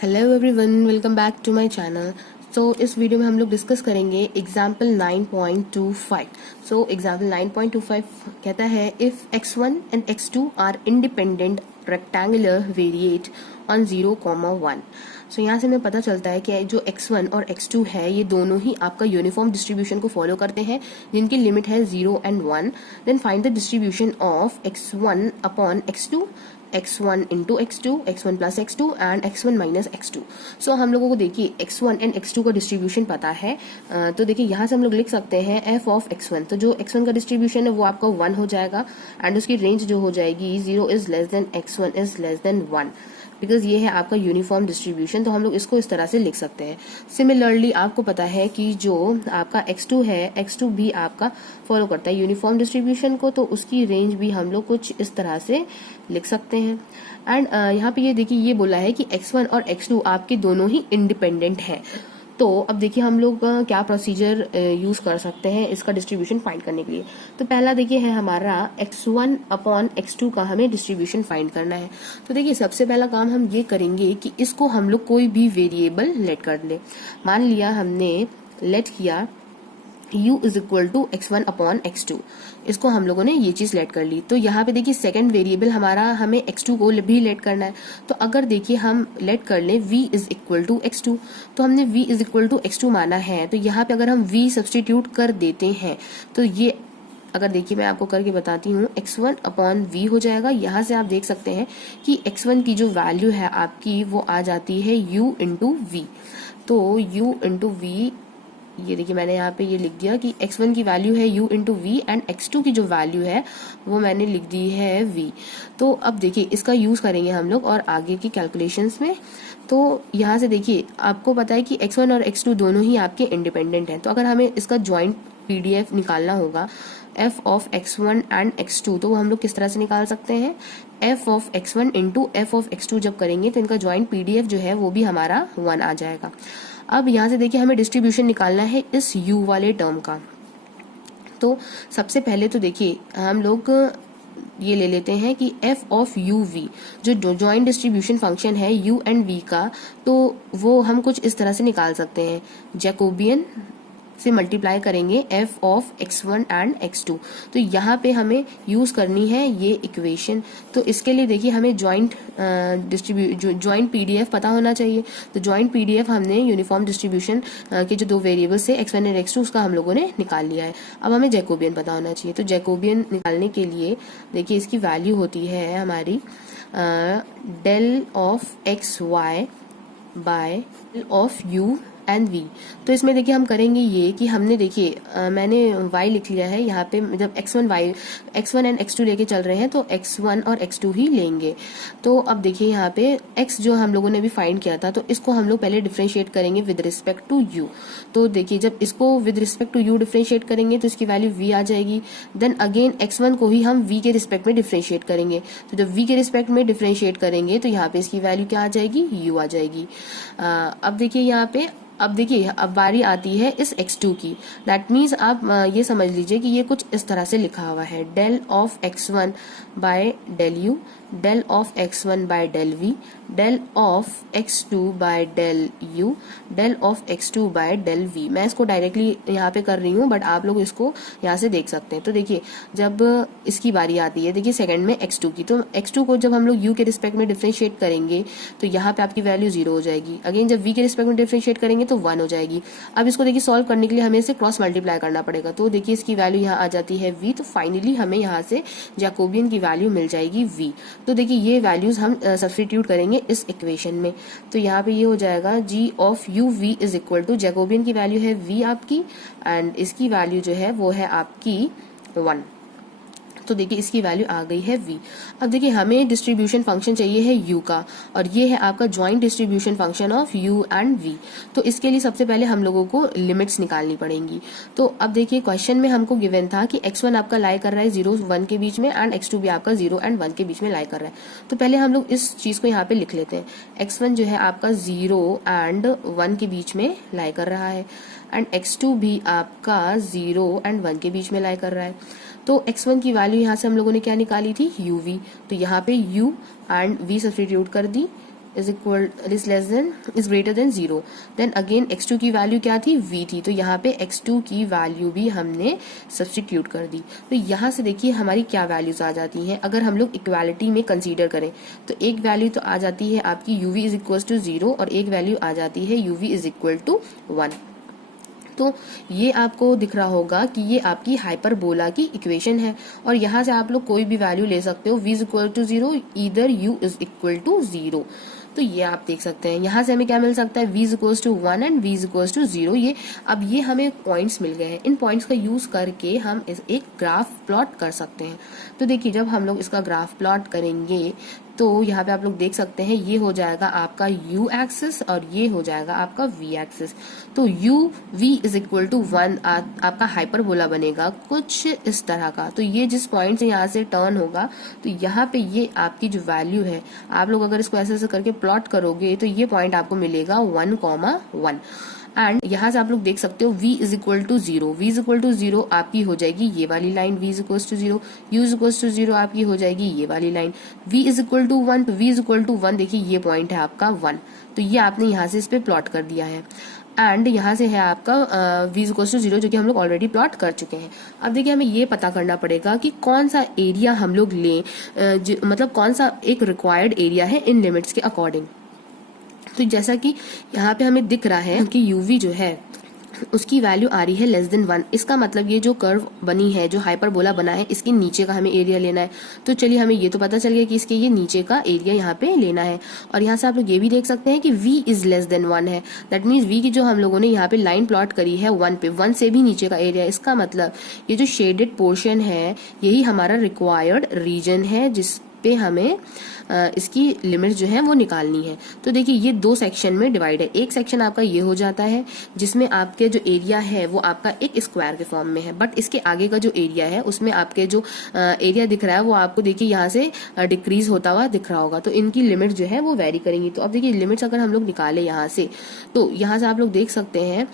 Hello everyone, welcome back to my channel. इस video में हम लोग डिस्कस करेंगे एग्जाम्पल 9.25। एग्जाम्पल 9.25 कहता है if x1 and x2 are independent rectangular variate on 0,1। यहाँ से हमें पता चलता है कि जो x1 और x2 है ये दोनों ही आपका यूनिफॉर्म डिस्ट्रीब्यूशन को फॉलो करते हैं जिनकी लिमिट है 0 and 1। Then find the distribution of x1 upon x2, x1 into x2, x1 plus x2 and x1 minus x2। हम लोगों को देखिए x1 एंड x2 का डिस्ट्रीब्यूशन पता है। तो देखिए यहाँ से हम लोग लिख सकते हैं f ऑफ x1। तो जो x1 का डिस्ट्रीब्यूशन है वो आपका 1 हो जाएगा एंड उसकी रेंज जो हो जाएगी 0 is less than x1 is less than 1, because ये है आपका यूनिफॉर्म डिस्ट्रीब्यूशन। तो हम लोग इसको इस तरह से लिख सकते हैं। सिमिलरली आपको पता है कि जो आपका x2 है, x2 भी आपका फॉलो करता है यूनिफॉर्म डिस्ट्रीब्यूशन को, तो उसकी रेंज भी हम लोग कुछ इस तरह से लिख सकते हैं। एंड यहाँ पे ये देखिए ये बोला है कि x1 और x2 आपके दोनों ही इंडिपेंडेंट है। तो अब देखिए हम लोग क्या प्रोसीजर यूज कर सकते हैं इसका डिस्ट्रीब्यूशन फाइंड करने के लिए। तो पहला देखिए है हमारा x1 अपॉन x2 का हमें डिस्ट्रीब्यूशन फाइंड करना है। तो देखिए सबसे पहला काम हम ये करेंगे कि इसको हम लोग कोई भी वेरिएबल लेट कर ले। मान लिया हमने लेट किया u is equal to x1 upon x2, इसको हम लोगों ने ये चीज लेट कर ली। तो यहाँ पे देखिए सेकंड वेरिएबल हमारा हमें x2 को भी लेट करना है। तो अगर देखिए हम लेट कर ले v is equal to x2, तो हमने v is equal to x2 माना है। तो यहाँ पे अगर हम v सब्सटीट्यूट कर देते हैं तो ये अगर देखिए मैं आपको करके बताती हूँ, x1 अपॉन v हो जाएगा। यहाँ से आप देख सकते हैं कि x1 की जो वैल्यू है आपकी वो आ जाती है u इंटू वी। तो u इंटू वी, ये देखिए मैंने यहाँ पे ये लिख दिया कि x1 की वैल्यू है u into we and x2 की जो वैल्यू है वो मैंने लिख दी है v। तो अब देखिए इसका यूज करेंगे हम लोग और आगे की कैलकुलेशंस में। तो यहाँ से देखिए आपको पता है कि x1 और x2 दोनों ही आपके इंडिपेंडेंट हैं। तो अगर हमें इसका जॉइंट पीडीएफ निकालना होगा f of x1 and x2, तो वो हम लोग किस तरह से निकाल सकते हैं, f of x1 into f of x2 जब करेंगे तो इनका जॉइंट पीडीएफ जो है वो भी हमारा 1 आ जाएगा। अब यहाँ से देखिए हमें डिस्ट्रीब्यूशन निकालना है इस u वाले टर्म का। तो सबसे पहले तो देखिए हम लोग ये ले लेते हैं कि f ऑफ u v, जो जॉइंट डिस्ट्रीब्यूशन फंक्शन है u एंड v का, तो वो हम कुछ इस तरह से निकाल सकते हैं, जैकोबियन से मल्टीप्लाई करेंगे f of x1 and x2। तो यहाँ पे हमें यूज करनी है ये इक्वेशन। तो इसके लिए देखिए हमें जॉइंट पीडीएफ पता होना चाहिए। तो जॉइंट पीडीएफ हमने यूनिफॉर्म डिस्ट्रीब्यूशन के जो दो वेरिएबल्स है x1 एंड x2 उसका हम लोगों ने निकाल लिया है। अब हमें जैकोबियन पता होना चाहिए। तो जैकोबियन निकालने के लिए देखिए इसकी वैल्यू होती है हमारी del of x y by del of u and v। तो इसमें देखिए हम करेंगे ये कि हमने देखिए मैंने y लिख लिया है यहाँ पे, जब x1 एंड x2 लेके चल रहे हैं तो x1 और x2 ही लेंगे। तो अब देखिए यहाँ पे x जो हम लोगों ने भी फाइंड किया था तो इसको हम लोग पहले डिफरेंशिएट करेंगे विद रिस्पेक्ट टू u। तो देखिए जब इसको with respect to u differentiate करेंगे तो इसकी वैल्यू v आ जाएगी। देन अगेन x1 को ही हम v के रिस्पेक्ट में डिफरेंशिएट करेंगे। तो जब v के रिस्पेक्ट में डिफरेंशिएट करेंगे तो यहाँ पे इसकी वैल्यू क्या आ जाएगी, u आ जाएगी। अब देखिए यहाँ पे अब बारी आती है इस x2 की। दैट मीन्स आप ये समझ लीजिए कि ये कुछ इस तरह से लिखा हुआ है, del of x1 by del u, del of x1 by del v, del of x2 by del u, del of x2 by del v। मैं इसको डायरेक्टली यहाँ पे कर रही हूँ बट आप लोग इसको यहाँ से देख सकते हैं। तो देखिए जब इसकी बारी आती है देखिए सेकंड में x2 की, तो x2 को जब हम लोग u के रिस्पेक्ट में डिफरेंशिएट करेंगे तो यहाँ पे आपकी वैल्यू 0 हो जाएगी। अगेन जब v के रिस्पेक्ट में डिफरेंशिएट करेंगे तो 1 हो जाएगी। अब इसको देखिए सॉल्व करने के लिए हमें इसे क्रॉस मल्टीप्लाई करना पड़ेगा। तो देखिए इसकी वैल्यू यहाँ आ जाती है v। तो फाइनली हमें यहाँ से जैकोबियन की वैल्यू मिल जाएगी v। तो देखिए ये वैल्यूज हम सब्स्टिट्यूट करेंगे इस इक्वेशन में। तो यहाँ पे ये हो जाएगा g of u v is equal to, Jacobian की वैल्यू है v आपकी एंड इसकी वैल्यू जो है वो है आपकी 1। तो देखिए इसकी वैल्यू आ गई है v। अब देखिए हमें डिस्ट्रीब्यूशन फंक्शन चाहिए है u का और ये है आपका joint distribution function of u and v। तो इसके लिए सबसे पहले हम लोगों को लिमिट्स निकालनी पड़ेंगी। तो अब देखिए क्वेश्चन में हमको गिवन था कि x1 आपका लाई कर रहा है 0 1 के बीच में एंड x2 भी आपका 0 एंड 1 के बीच में लाई कर रहा है। तो पहले हम लोग इस चीज को यहाँ पे लिख लेते हैं, x1 जो है आपका 0 एंड 1 के बीच में लाई कर रहा है एंड x2 भी आपका 0 एंड 1 के बीच में लाई कर रहा है। तो x1 की वैल्यू यहाँ से हम लोगों ने क्या निकाली थी, uv। तो यहाँ पे u एंड v सब्स्टिट्यूट कर दी is greater than 0, then again x2 की वैल्यू क्या थी, v थी, तो यहाँ पे x2 की वैल्यू भी हमने सब्स्टिट्यूट कर दी। तो यहाँ से देखिए हमारी क्या वैल्यूज आ जाती हैं अगर हम लोग इक्वालिटी में कंसीडर करें। तो एक वैल्यू तो आ जाती है आपकी uv इज इक्वल टू 0 और एक वैल्यू आ जाती है uv इज इक्वल टू 1। तो ये आपको दिख रहा होगा कि ये आपकी हाइपरबोला की इक्वेशन है और यहाँ से आप लोग कोई भी वैल्यू ले सकते हो, v is equal to 0 either u is equal to 0। तो ये आप देख सकते हैं यहाँ से हमें क्या मिल सकता है, v is equal to 1 and v is equal to 0। ये अब ये हमें पॉइंट्स मिल गए हैं, इन पॉइंट्स का यूज करके हम एक ग्राफ प्लॉट कर सकते हैं। तो देखिए जब हम लोग इसका ग्राफ प्लॉट करेंगे तो यहाँ पे आप लोग देख सकते हैं ये हो जाएगा आपका u एक्सिस और ये हो जाएगा आपका v एक्सिस। तो u v is equal to 1 आपका हाइपरबोला बनेगा कुछ इस तरह का। तो ये जिस पॉइंट से यहाँ से टर्न होगा तो यहाँ पे ये आपकी जो वैल्यू है, आप लोग अगर इसको ऐसे करके प्लॉट करोगे तो ये पॉइंट आपको मिलेगा 1,1 एंड यहाँ से आप लोग देख सकते हो v is equal to 0, v is equal to 0 आपकी हो जाएगी ये वाली line, v is equal to 0, u is equal to 0 आपकी हो जाएगी ये वाली line, v is equal to 1, तो v इज इक्वल टू 1 देखिए ये पॉइंट है आपका 1, तो ये आपने यहाँ से इस पे प्लॉट कर दिया है एंड यहाँ से है आपका v इज इक्वल टू 0 जो कि हम लोग ऑलरेडी प्लॉट कर चुके हैं। अब देखिए हमें ये पता करना पड़ेगा कि कौन सा एरिया हम लोग लें, मतलब कौन सा एक रिक्वायर्ड एरिया है इन लिमिट्स के अकॉर्डिंग। तो जैसा कि यहाँ पे हमें दिख रहा है कि uv जो है उसकी वैल्यू आ रही है लेस देन 1, इसका मतलब ये जो कर्व बनी है, जो हाइपरबोला बना है, इसके नीचे का हमें एरिया लेना है। तो चलिए हमें ये तो पता चल गया कि इसके ये नीचे का एरिया यहाँ पे लेना है। और यहाँ से आप लोग ये भी देख सकते हैं कि v इज लेस देन 1 है, दैट मीन्स v की जो हम लोगों ने यहाँ पे लाइन प्लॉट करी है 1 पे, 1 से भी नीचे का एरिया, इसका मतलब ये जो शेडेड पोर्शन है यही हमारा रिक्वायर्ड रीजन है जिस पे हमें इसकी लिमिट जो है वो निकालनी है। तो देखिए ये दो सेक्शन में डिवाइड है, एक सेक्शन आपका ये हो जाता है जिसमें आपके जो एरिया है वो आपका एक स्क्वायर के फॉर्म में है, बट इसके आगे का जो एरिया है उसमें आपके जो एरिया दिख रहा है वो आपको देखिए यहाँ से डिक्रीज होता हुआ दिख रहा होगा। तो इनकी लिमिट जो है वो वेरी करेंगी। तो अब देखिए लिमिट्स अगर हम लोग निकाले यहाँ से, तो यहाँ से आप लोग देख सकते हैं,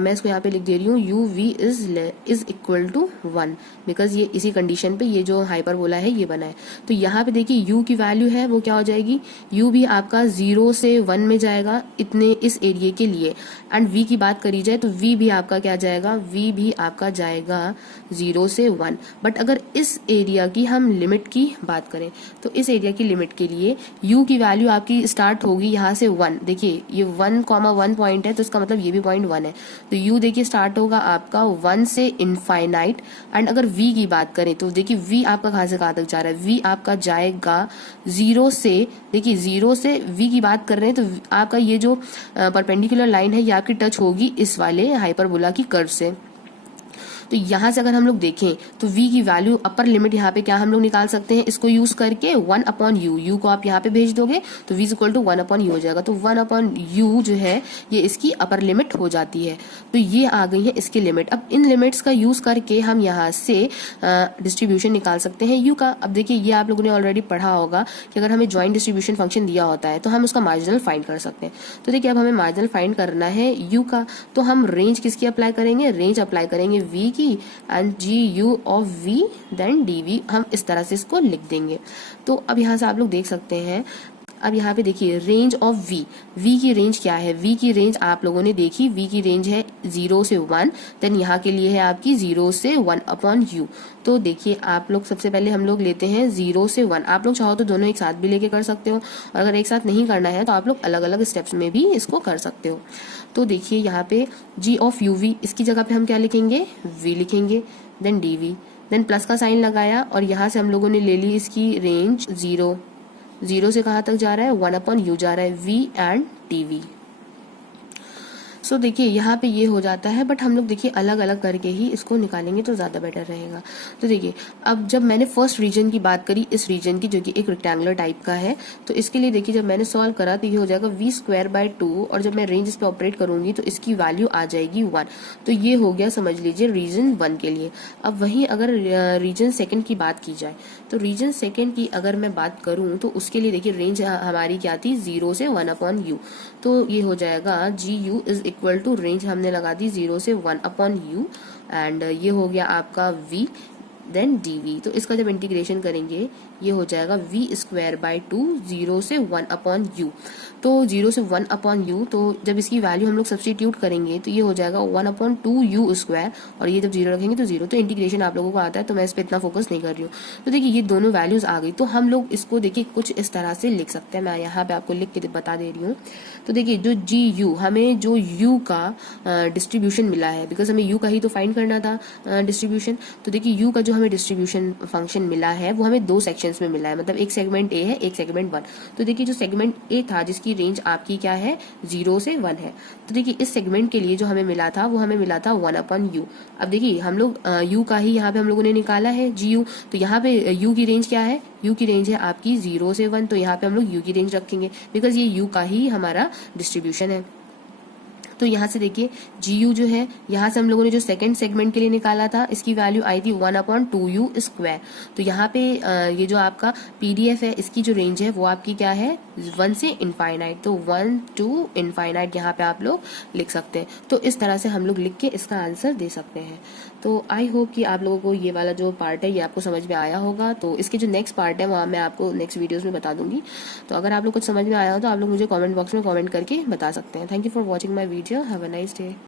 मैं इसको यहाँ पे लिख दे रही हूँ, u v is equal to 1, because ये इसी कंडीशन पे ये जो हाइपरबोला है ये बना है। तो यहाँ पे देखिए u की वैल्यू है वो क्या हो जाएगी, u भी आपका 0 से 1 में जाएगा इतने इस एरिया के लिए, एंड v की बात करी जाए तो v भी आपका क्या जाएगा, v भी आपका जाएगा 0 से 1। बट अगर इस एरिया की हम लिमिट की बात करें तो इस एरिया की लिमिट के लिए u की वैल्यू आपकी स्टार्ट होगी यहाँ से 1, देखिए ये 1,1 पॉइंट है तो इसका मतलब ये भी पॉइंट 1 है। तो u देखिए स्टार्ट होगा आपका 1 से इनफाइनाइट, एंड अगर v की बात करें तो देखिए v आपका कहाँ से कहाँ तक जा रहा है, v आपका जाएगा 0 से, देखिए 0 से v की बात कर रहे हैं तो आपका ये जो परपेंडिकुलर लाइन है ये आपकी टच होगी इस वाले हाइपरबोला की कर्व से। तो यहाँ से अगर हम लोग देखें तो v की वैल्यू अपर लिमिट यहाँ पे क्या हम लोग निकाल सकते हैं, इसको यूज करके 1/u, u को आप यहाँ पे भेज दोगे तो v is equal to 1/u हो जाएगा। तो 1/u जो है ये इसकी अपर लिमिट हो जाती है। तो ये आ गई है इसकी लिमिट। अब इन लिमिट्स का यूज करके हम यहाँ से डिस्ट्रीब्यूशन निकाल सकते हैं u का। अब देखिए ये आप लोगों ने ऑलरेडी पढ़ा होगा कि अगर हमें ज्वाइंट डिस्ट्रीब्यूशन फंक्शन दिया होता है तो हम उसका मार्जिनल फाइंड कर सकते हैं। तो देखिए अब हमें मार्जिनल फाइंड करना है u का, तो हम रेंज किसकी अप्लाई करेंगे, रेंज अप्लाई करेंगे v की, and g u of v then dv, हम इस तरह से इसको लिख देंगे। तो अब यहाँ से आप लोग देख सकते हैं, अब यहाँ पे देखिए रेंज ऑफ v की रेंज क्या है, v की रेंज आप लोगों ने देखी, v की रेंज है 0 से 1, देन यहाँ के लिए है आपकी 0 से 1/u। तो देखिए आप लोग सबसे पहले हम लोग लेते हैं 0 से 1, आप लोग चाहो तो दोनों एक साथ भी लेके कर सकते हो, और अगर एक साथ नहीं करना है तो आप लोग अलग अलग स्टेप्स में भी इसको कर सकते हो। तो देखिए यहाँ पे g ऑफ uv, इसकी जगह पे हम क्या लिखेंगे, v लिखेंगे, देन dv, देन प्लस का साइन लगाया और यहाँ से हम लोगों ने ले ली इसकी रेंज 0 से कहाँ तक जा रहा है, 1/u जा रहा है, v एंड dv। सो देखिए यहाँ पे ये हो जाता है, बट हम लोग देखिए अलग अलग करके ही इसको निकालेंगे तो ज़्यादा बेटर रहेगा। तो देखिए अब जब मैंने फर्स्ट रीजन की बात करी, इस रीजन की जो कि एक रेक्टेंगुलर टाइप का है, तो इसके लिए देखिए जब मैंने सॉल्व करा तो ये हो जाएगा v²/2, और जब मैं रेंज इस पर ऑपरेट करूंगी तो इसकी वैल्यू आ जाएगी 1। तो ये हो गया समझ लीजिए रीजन 1 के लिए। अब वहीं अगर रीजन सेकेंड की बात की जाए तो रीजन सेकेंड की अगर मैं बात करूँ तो उसके लिए देखिए रेंज हमारी क्या थी, 0 से 1/u। तो ये हो जाएगा GU is equal to, range हमने लगा दी 0 से 1/u, एंड ये हो गया आपका v देन dv। तो इसका जब इंटीग्रेशन करेंगे ये हो जाएगा वी स्क्वायर बाई 2 0 से 1 अपॉन यू। तो 0 से 1 अपॉन यू, तो जब इसकी वैल्यू हम लोग सब्सटीट्यूट करेंगे तो ये हो जाएगा 1 अपॉन 2 यू स्क्वायर, और ये जब 0 रखेंगे तो 0। तो इंटीग्रेशन आप लोगों को आता है तो मैं इस पर इतना फोकस नहीं कर रही हूँ। तो देखिए ये दोनों वैल्यूज आ गई, तो हम लोग इसको देखिए कुछ इस तरह से लिख सकते हैं। मैं यहाँ पे आपको लिख के बता दे रही हूँ। तो देखिए जो जी यू, हमें जो यू का डिस्ट्रीब्यूशन मिला है, बिकॉज हमें यू का ही तो फाइंड करना था डिस्ट्रीब्यूशन। तो देखिए यू का जो हमें डिस्ट्रीब्यूशन फंक्शन मिला है वो हमें दो सेक्शंस में मिला है, मतलब एक सेगमेंट ए है, एक सेगमेंट 1। तो देखिए जो सेगमेंट ए था जिसकी रेंज आपकी क्या है 0 से 1 है, तो देखिए इस सेगमेंट के लिए जो हमें मिला था वो हमें मिला था 1 अपॉन यू। अब देखिए हम लोग यू का ही यहाँ पे हम लोगों ने निकाला है जी यू, तो यहाँ पे यू की रेंज क्या है, यू की रेंज है आपकी 0 से 1, तो यहाँ पे हम लोग यू की रेंज रखेंगे बिकॉज ये यू का ही हमारा डिस्ट्रीब्यूशन है। तो यहाँ से देखिए जी यू जो है, यहाँ से हम लोगों ने जो सेकंड सेगमेंट के लिए निकाला था इसकी वैल्यू आई थी 1 अपॉन 2 यू स्क्वायर। तो यहाँ पे ये जो आपका पीडीएफ है इसकी जो रेंज है वो आपकी क्या है 1 से इनफाइनाइट, तो 1 टू इनफाइनाइट यहाँ पे आप लोग लिख सकते हैं। तो इस तरह से हम लोग लिख के इसका आंसर दे सकते हैं। तो आई होप कि आप लोगों को ये वाला जो पार्ट है ये आपको समझ में आया होगा। तो इसके जो नेक्स्ट पार्ट है वहाँ मैं आपको नेक्स्ट वीडियोस में बता दूंगी। तो अगर आप लोग कुछ समझ में आया हो तो आप लोग मुझे कमेंट बॉक्स में कमेंट करके बता सकते हैं। Thank you for watching my video. Have a nice day.